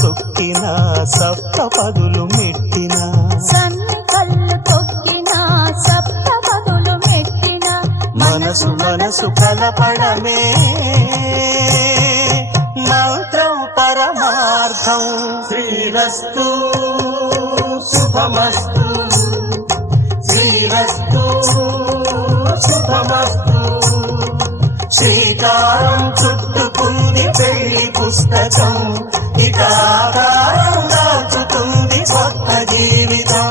తొక్కిన సప్తపదులు మెట్టిన సన్ని కళ్ళు తొక్కిన సప్తపదులు మెట్టిన మనసు మనసు కలపడమే మంత్రం పరమార్థం. శ్రీరస్తు శుభమస్తు, శ్రీరస్తు శుభమస్తు. శ్రీకారం చుట్టుకుంది పెళ్లి పుస్తకం, ఇక ఆకారం దాచుతుంది కొత్త జీవితం.